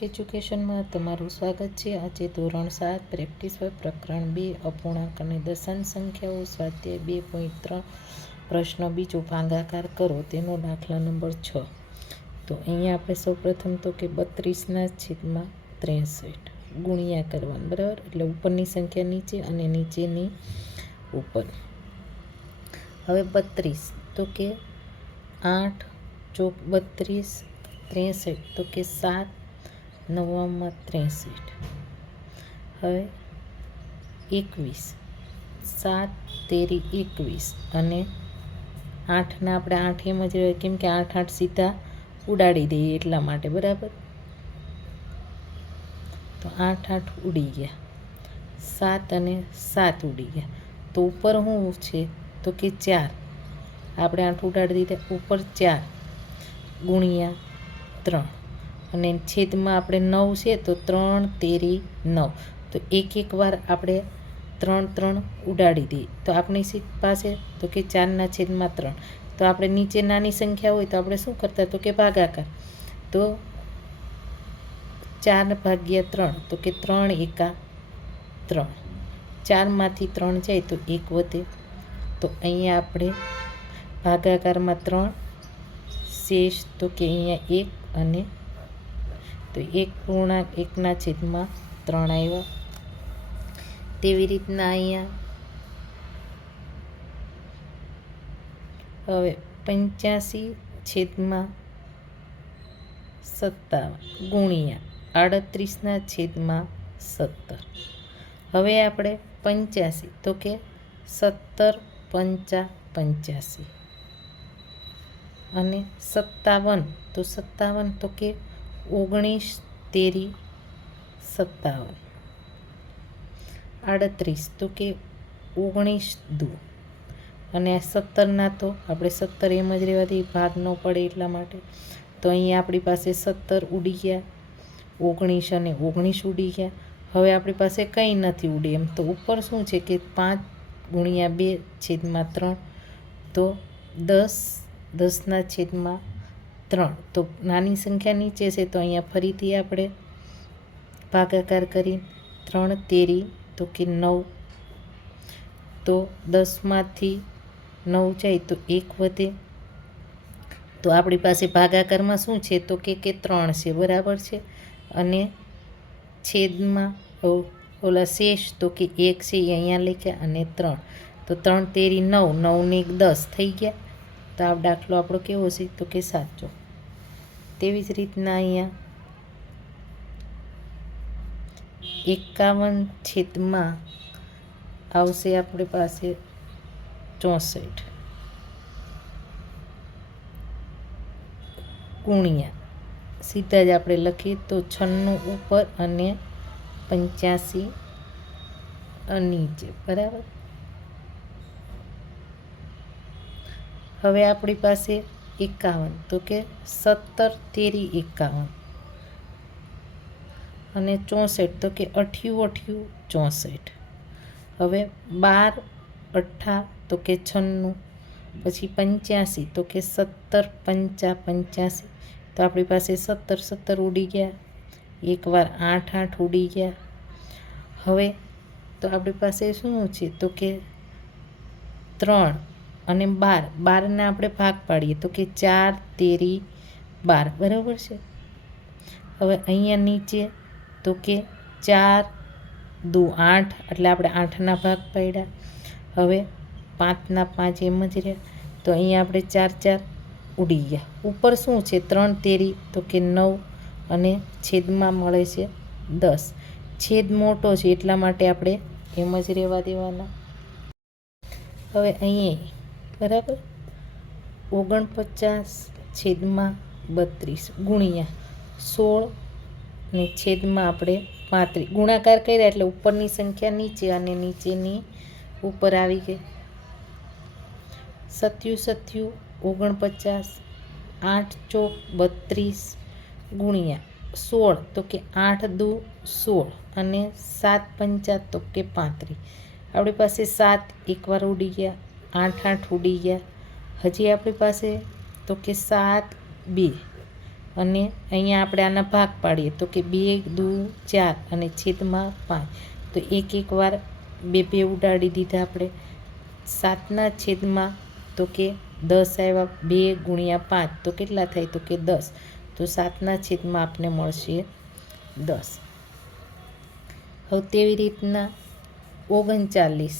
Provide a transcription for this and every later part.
એજ્યુકેશનમાં તમારું સ્વાગત છે। આજે ધોરણ 7 પ્રેક્ટિસ પર પ્રકરણ 2 અપૂર્ણાંક અને દશાંશ સંખ્યાઓ સ્વાધ્યાય 2.3 પ્રશ્ન બીજો ભાગાકાર કરો તેનો દાખલા નંબર 6। તો અહીંયા આપણે સૌપ્રથમ તો કે 32/63 ગુણ્યા કરવાનું, બરાબર। એટલે ઉપરની સંખ્યા નીચે અને નીચેની ઉપર। હવે 32 તો કે 8 ચોક 32 63 તો કે 7 9 63। હવે 21 7 તેરી 21 અને 8ના આપણે 8 એમ જ રહે, કેમ કે 8 8 સીધા ઉડાડી દઈએ એટલા માટે, બરાબર। તો 8 8 ઉડી ગયા, 7 અને 7 ઉડી ગયા। તો ઉપર શું છે તો કે 4, આપણે 8 ઉડાડી દીધા, ઉપર 4 ગુણ્યા 3 અને છેદમાં આપણે 9 છે તો 3 તેરી 9। તો એક વાર આપણે 3 3 ઉડાડી દઈએ તો આપણી પાસે તો કે 4/3। તો આપણે નીચે નાની સંખ્યા હોય તો આપણે શું કરતા તો કે ભાગાકાર। તો 4/3 તો કે 3 એકા 3, 4માંથી 3 જાય તો 1 વધે। તો અહીંયા આપણે ભાગાકારમાં 3 શેષ તો કે અહીંયા 1 અને તો 1/1/3 આવ્યા। તેવી રીતના અહીંયા હવે 85/57 ગુણ્યા 38/17। હવે આપણે 85 તો કે 17 5 85 અને 57 તો 57 તો કે 19 તેરી 57, 38 તો કે 19 દુ અને 17ના તો આપણે 17 એમ જ રહેવા દઈએ, ભાગ ન પડે એટલા માટે। તો અહીંયા આપણી પાસે 17 ઉડી ગયા, 19 અને 19 ઉડી ગયા। હવે આપણી પાસે કંઈ નથી ઉડી એમ, તો ઉપર શું છે કે 5/2/3 તો 10 10/3। તો નાની સંખ્યા નીચે છે તો અહીંયા ફરીથી આપણે ભાગાકાર કરી 3 તેરી તો કે 9। તો 10માંથી 9 જાય તો 1 વધે। તો આપણી પાસે ભાગાકારમાં શું છે તો કે 3 છે, બરાબર છે। અને છેદમાં ઓલા શેષ તો કે 1 છે એ અહીંયા લખ્યા અને 3 તો 3 તેરી 9, 9 ને 1 10 થઈ ગયા। તો આ દાખલો આપણો કેવો છે તો કે સાચો। તેવી જ રીતના અહીંયા 51/ આવશે આપણી પાસે 64 ગુણ્યા સીધા જ આપણે લખીએ તો 96 ઉપર અને 85 નીચે, બરાબર। હવે આપણી પાસે 51 તો કે 17 તેરી 51 અને 64 તો કે 88 64। હવે 12 8 તો કે 96, પછી 85 તો કે 17 5 85। તો આપણી પાસે 17 17 ઉડી ગયા, એકવાર 8 8 ઉડી ગયા। હવે તો આપણી પાસે શું છે તો કે 3 અને 12, 12ને આપણે ભાગ પાડીએ તો કે 4 તેરી 12, બરાબર છે। હવે અહીંયા નીચે તો કે 4 દુ 8 એટલે આપણે 8ના ભાગ પાડ્યા। હવે 5ના 5 એમ જ રહ્યા, તો અહીંયા આપણે 4 4 ઉડી ગયા। ઉપર શું છે 3 તેરી તો કે 9 અને છેદમાં મળે છે 10। છેદ મોટો છે એટલા માટે આપણે એમ જ રહેવા દેવાના। હવે અહીંયા બરાબર 49/32 ગુણ્યા 16 ને છેદમાં આપણે 35 ગુણાકાર કર્યા એટલે ઉપરની સંખ્યા નીચે અને નીચેની ઉપર આવી ગઈ। 27 49 8 ચોક 32 ગુણ્યા 16 તો કે 8 દુ 16 અને 7 5 તો કે 35। આપણી પાસે 7 એકવાર ઉડી ગયા, 8 8 ઉડી ગયા। હજી આપણી પાસે તો કે 7 2 અને અહીંયા આપણે આના ભાગ પાડીએ તો કે 2 દુ 4 અને છેદમાં 5, તો એક વાર બે ઉડાડી દીધા આપણે. 7ના છેદમાં તો કે 10 આવ્યા, 2 ગુણ્યા 5 તો કેટલા થાય તો કે 10, તો 7ના છેદમાં આપને મળશે 10. હવે તેવી રીતના 39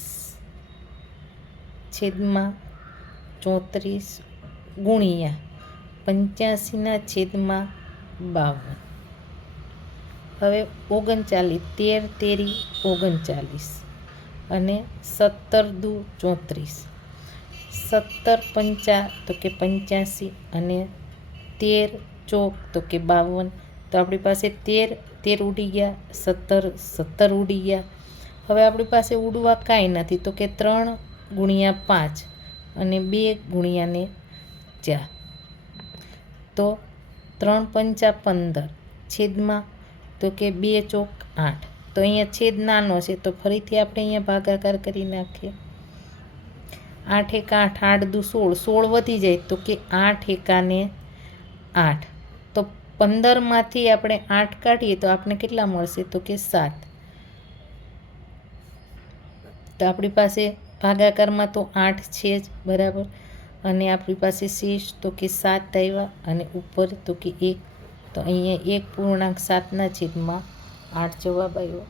છેદમાં 34 ગુણ્યા 85ના છેદમાં 52. હવે 39, 13 તેરી 39 અને 17 દુ 34, 17 પંચા તો કે 85 અને 13 ચોક તો કે 52. તો આપણી પાસે 13 ઉડી ગયા, 17 ઉડી ગયા. હવે આપણી પાસે ઉડવા કાંઈ નથી તો કે 3 ગુણ્યા 5 અને 2 ગુણ્યા ને 4, તો 3 પંચા 15 છેદમાં તો કે 2 ચોક 8. તો અહીંયા છેદ નાનો છે તો ફરીથી આપણે અહીંયા ભાગાકાર કરી નાખીએ. 8 એકા 8, 8 દુ 16, 16 વધી જાય તો કે 8 એકાને 8. તો 15માંથી આપણે 8 કાઢીએ તો આપણે કેટલા મળશે તો કે 7. તો આપણી પાસે ભાગાકારમાં તો 8 છે જ બરાબર, અને આપણી પાસે શેષ તો કે 7 આવ્યા અને ઉપર તો કે 1. તો અહીંયા 1.7ના છેદમાં 8 જવાબ આવ્યો.